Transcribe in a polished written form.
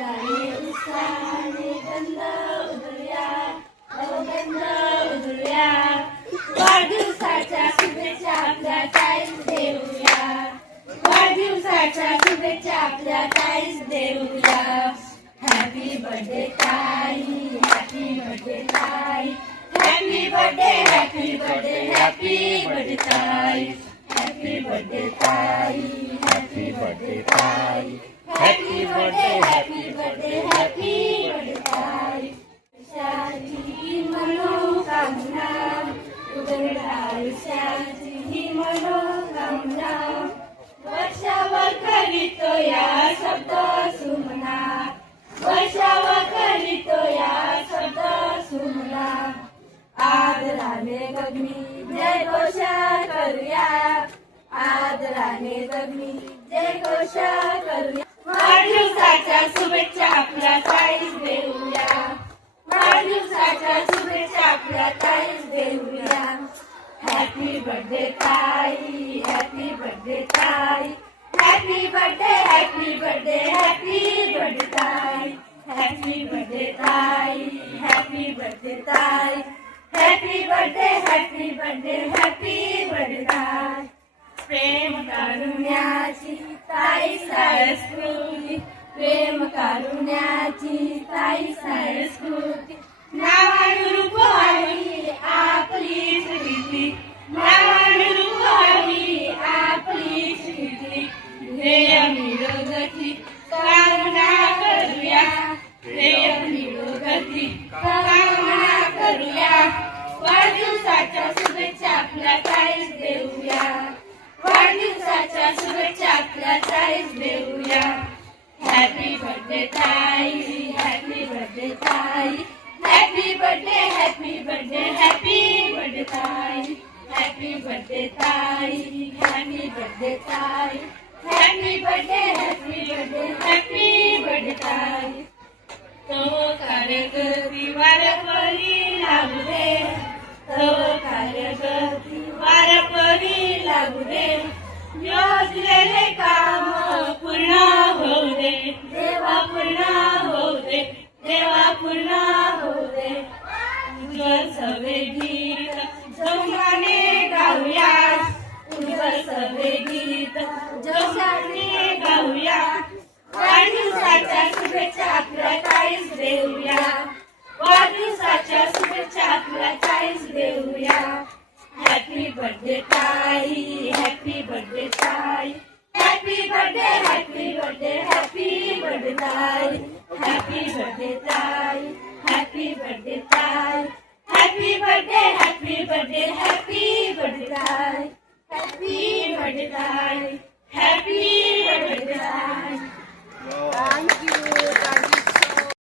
आनंदाने उत्साहाने गंध उधळूया, गंध उधळूया. वाढदिवसाच्या शुभेच्छा आपल्या ताईस देऊया, वाढदिवसाच्या शुभेच्छा आपल्या ताईस देऊया. हॅपी बर्थडे ताई, हॅपी बर्थडे ताई, happy birthday, happy birthday, happy birthday ताई, हॅपी बर्थडे ताई, हॅपी बर्थडे ताई, happy birthday, happy birthday, happy birthday ताई. आयुष्याची मनोकामना उघड, आयुष्याची मनोकामना वर्षावर करीतो या शब्द सुमना, वर्षावर करीतो या शब्द सुमना. आदराने गगनी जय घोष करूया, आदराने गगनी जय घोष करूया. वाढदिवसाच्या शुभेच्छा आपल्या ताईस देऊया, वाढदिवसाच्या शुभेच्छा आपल्या ताईस देऊया. हॅपी बर्थडे ताई, हॅपी बर्थडे ताई, happy birthday, happy birthday, happy birthday ताई, हॅपी बर्थडे ताई, हॅपी बर्थडे ताई, happy birthday, happy birthday, happy birthday ताई. प्रेम कारुण्याची ताई संस्कृती, प्रेम कारुण्याची ताई संस्कृती. नावानुरूप व्हावी आपली स्थिती, नावानुरूप व्हावी आपली स्थिती. ध्येय निरोगती कामना करूया, ध्येय निरोगती कामना करूया. वाढदिवसाच्या शुभेच्छा आपल्या ताईस देऊया, वाढदिवसाच्या शुभेच्छा आपल्या ताईस देऊया. हॅपी बर्थडे ताई, हॅपी बर्थडे ताई, happy birthday, happy birthday, happy birthday ताई, हॅपी बर्थडे ताई, हॅपी बर्थडे ताई, happy birthday, happy birthday, happy birthday ताई. तो कार्यकर्ती वारपरी लागू दे, तो कार्यकर्ती वारपरी लागू दे. योजलेले काम पूर्ण होऊ दे, देवा पूर्ण होऊ दे, देवा पूर्ण होऊ दे. उज्ज्वल सवे गीत जोशाने गाऊया, उज्ज्वल सवे गीत जोशाने गाऊया. वाढदिवसाच्या शुभेच्छा आपल्या ताईस देऊया, वाढदिवसाच्या शुभेच्छा आपल्या ताईस देऊया. हॅपी बर्थडे ताई, हॅपी बर्थडे ताई, happy birthday, happy birthday, happy birthday ताई, हॅपी बर्थडे ताई, हॅपी बर्थडे ताई, happy birthday, happy birthday, happy birthday ताई, हॅपी बर्थडे ताई.